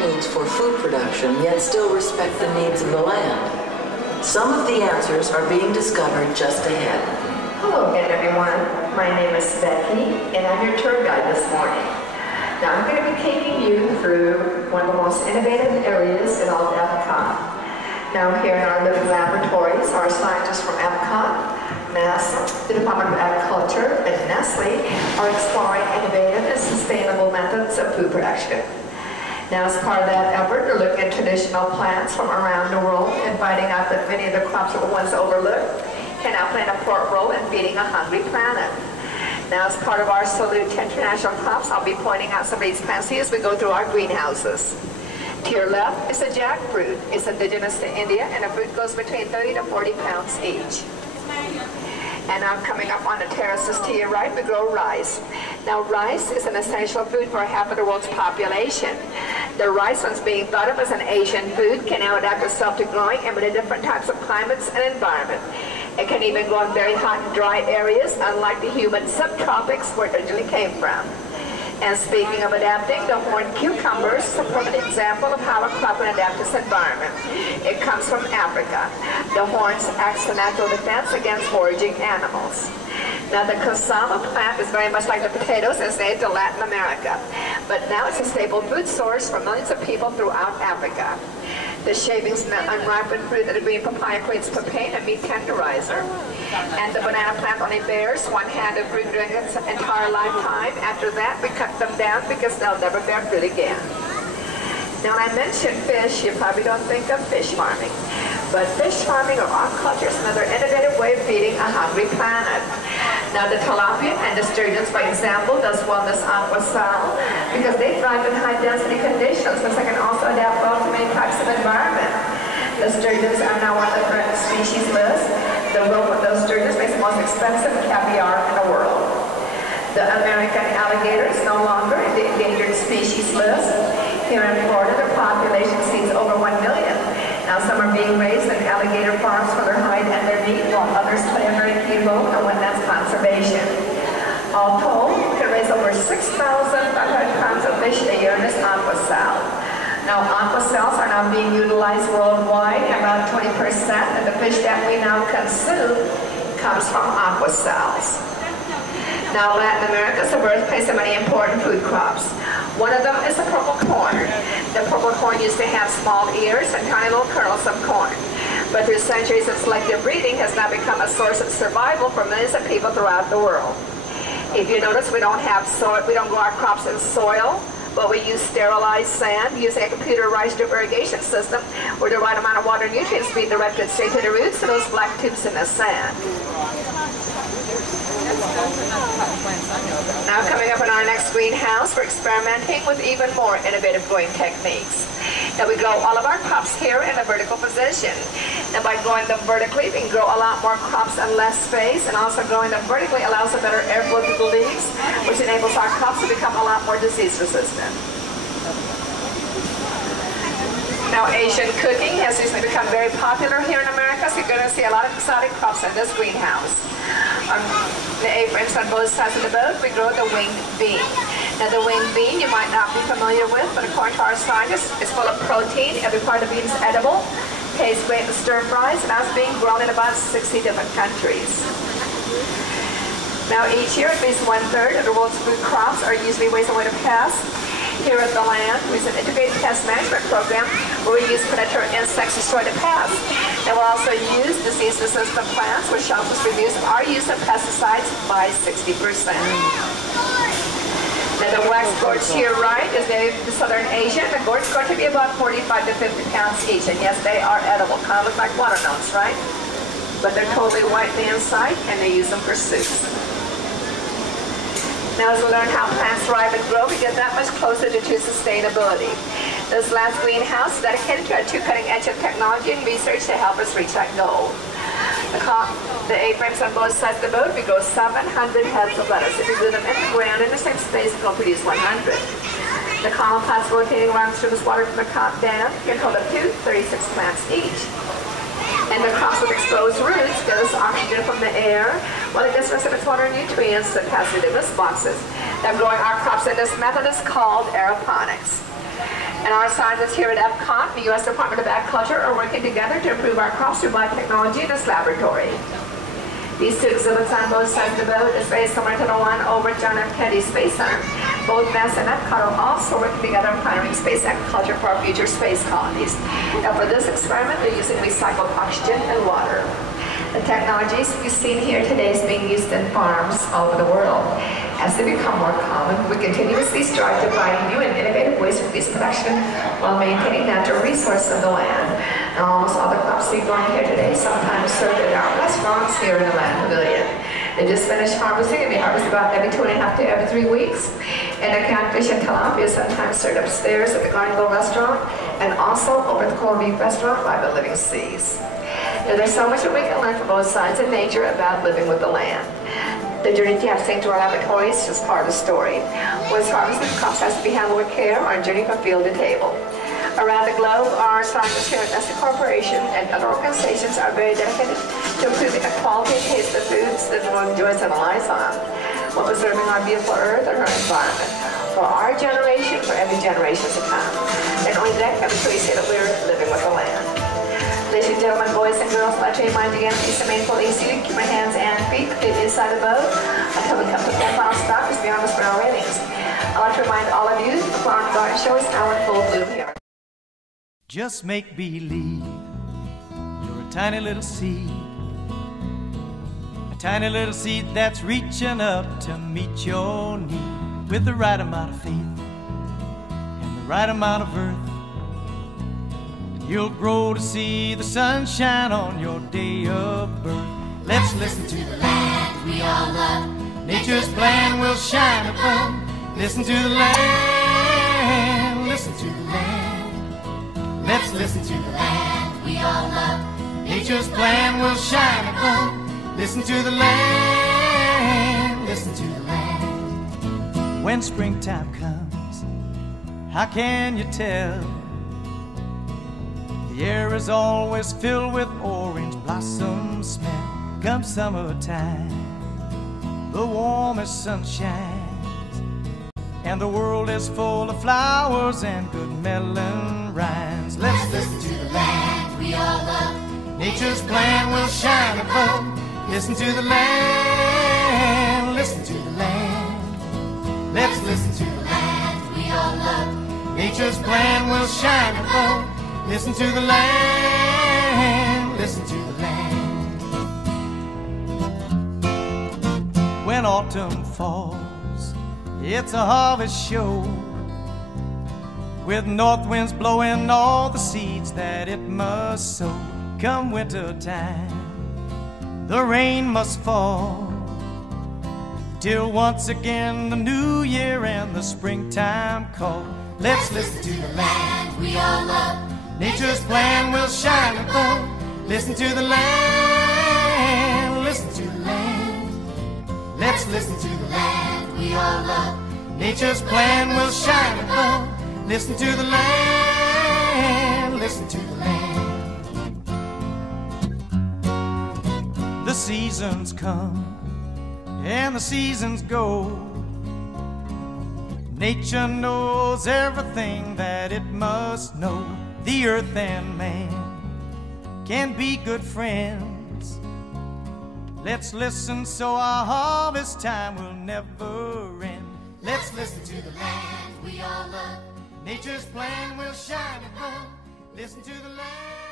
needs for food production, yet still respect the needs of the land? Some of the answers are being discovered just ahead. Hello again, everyone. My name is Becky, and I'm your tour guide this morning. Now, I'm going to be taking you through one of the most innovative areas in all of Epcot. Now, here in our living laboratories, our scientists from Epcot, NASA, the Department of Agriculture, and Nestle are exploring innovative and sustainable methods of food production. Now, as part of that effort, they're looking at traditional plants from around the world and finding out that many of the crops that were once overlooked can now play an important role in feeding a hungry planet. Now, as part of our Salute to International Crops, I'll be pointing out some of these plants as we go through our greenhouses. To your left is a jackfruit. It's indigenous to India, and the fruit goes between 30 to 40 pounds each. And now coming up on the terraces to your right, we grow rice. Now, rice is an essential food for half of the world's population. The rice, once being thought of as an Asian food, can now adapt itself to growing in many different types of climates and environment. It can even grow in very hot and dry areas, unlike the humid subtropics where it originally came from. And speaking of adapting, the horned cucumber is a perfect example of how a crop can adapt to its environment. It comes from Africa. The horns act as a natural defense against foraging animals. Now, the cassava plant is very much like the potatoes and is native to Latin America, but now it's a staple food source for millions of people throughout Africa. The shavings from the unripened fruit of the green papaya creates papain, a meat tenderizer. And the banana plant only bears one hand of fruit during its entire lifetime. After that, we cut them down because they'll never bear fruit again. Now, when I mention fish, you probably don't think of fish farming. But fish farming or aquaculture is another innovative way of feeding a hungry planet. Now, the tilapia and the sturgeons, by example, does well in this aqua cell because they thrive in high-density conditions, but they can also adapt well to many types of environment. The sturgeons are now on the threatened species list. The rope of those sturgeons makes the most expensive caviar in the world. The American alligator is no longer in the endangered species list. Here in Florida, their population exceeds over 1 million. Now, some are being raised in alligator farms for their hide and their meat, while others play a very key role in wetlands conservation. All told, we can raise over 6,500 pounds of fish a year in this aqua cell. Now, aqua cells are now being utilized worldwide. About 20% of the fish that we now consume comes from aqua cells. Now, Latin America is the birthplace of many important food crops. One of them is the purple corn. The purple corn used to have small ears and tiny little kernels of corn. But through centuries of selective breeding has now become a source of survival for millions of people throughout the world. If you notice, we don't grow our crops in soil, but we use sterilized sand using a computerized drip irrigation system where the right amount of water and nutrients feed directed straight to the roots of those black tubes in the sand. Now, coming up in our next greenhouse, we're experimenting with even more innovative growing techniques. Now, we grow all of our crops here in a vertical position. And by growing them vertically, we can grow a lot more crops in less space, and also growing them vertically allows a better airflow to the leaves, which enables our crops to become a lot more disease resistant. Now, Asian cooking has recently become very popular here in America, so you're going to see a lot of exotic crops in this greenhouse. On the aprons on both sides of the boat, we grow the winged bean. Now, the winged bean you might not be familiar with, but according to our scientists, it's full of protein. Every part of the bean is edible, tastes great in stir fries, and now it's being grown in about 60 different countries. Now, each year, at least 1/3 of the world's food crops are usually waste away to pest. Here at the land, we use an integrated pest management program where we use predator insects to destroy the pests. And we'll also use disease-resistant plants, which help us reduce our use of pesticides by 60%. Now, the wax gourds to your right is native to Southern Asia. The gourds grow to be about 45 to 50 pounds each. And yes, they are edible. Kind of look like watermelons, right? But they're totally white on the inside, and they use them for soups. Now, as we learn how plants thrive and grow, we get that much closer to true sustainability. This last greenhouse is dedicated to our true cutting edge of technology and research to help us reach that goal. The A-frames on both sides of the boat, we grow 700 heads of lettuce. If you glue them in the ground in the same space, we'll produce 100. The column pots rotating around surface water from the top down can hold up to 36 plants each. And the crops with exposed roots get us oxygen from the air, while it gets rid of its water and nutrients that pass through the responses. Now, growing our crops in this method is called aeroponics. And our scientists here at Epcot, the U.S. Department of Agriculture, are working together to improve our crops through biotechnology in this laboratory. These two exhibits on both sides of the boat is very similar to the one over at John F. Kennedy Space Center. Both NASA and Epcot are also working together on pioneering space agriculture for our future space colonies. Now for this experiment, they're using recycled oxygen and water. The technologies you've seen here today is being used in farms all over the world. As they become more common, we continuously strive to find new and innovative ways for these production while maintaining natural resources of the land. And almost all the crops we're growing here today sometimes served at our restaurants here in the Land Pavilion. They just finished harvesting and they harvest about every 2.5 to every 3 weeks. And the catfish and tilapia is sometimes served upstairs at the Gardenville restaurant and also over at the Coral Reef restaurant by the Living Seas. Now, there's so much that we can learn from both sides of nature about living with the land. The journey to have to our laboratories is just part of the story. Once harvested, crops has to be handled with care on a journey from field to table. Around the globe, our scientists here at Nestle Corporation and other organizations are very dedicated to improving the quality and taste of foods that everyone enjoys and relies on, while preserving our beautiful earth and our environment for our generation, for every generation to come. And only that can we say that we're living with the land. Ladies and gentlemen, boys and girls, I'd like to remind you again, please remain fully seated, keep your hands and feet completely inside the boat until we come to the final stop is beyond the spinal railings. I'd like to remind all of you, the Flower and Garden Show is now in full bloom here. Just make believe you're a tiny little seed, a tiny little seed that's reaching up to meet your need with the right amount of faith and the right amount of earth. You'll grow to see the sunshine on your day of birth. Let's listen to the land we all love. Nature's plan will shine above. Listen to the land, listen to the land. Let's listen to the land we all love. Nature's plan will shine above. Listen to the land, listen to the land. When springtime comes, how can you tell? The air is always filled with orange blossom smell. Come summertime, the warmest sun shines, and the world is full of flowers and good melon rinds. Let's listen to the land we all love. Nature's plan will shine above. Listen to the land, listen to the land. Let's listen to the land we all love. Nature's plan will shine above. Listen to the land, listen to the land. When autumn falls, it's a harvest show, with north winds blowing all the seeds that it must sow. Come winter time, the rain must fall, till once again the new year and the springtime call. Let's listen to the land we all love. Nature's plan will shine above. Listen to the land, listen to the land. Let's listen to the land we all love. Nature's plan will shine above. Listen to the land, listen to the land. The seasons come and the seasons go. Nature knows everything that it must know. The earth and man can be good friends. Let's listen so our harvest time will never end. Let's listen to the land we all love. Nature's plan will shine above. Listen to the land.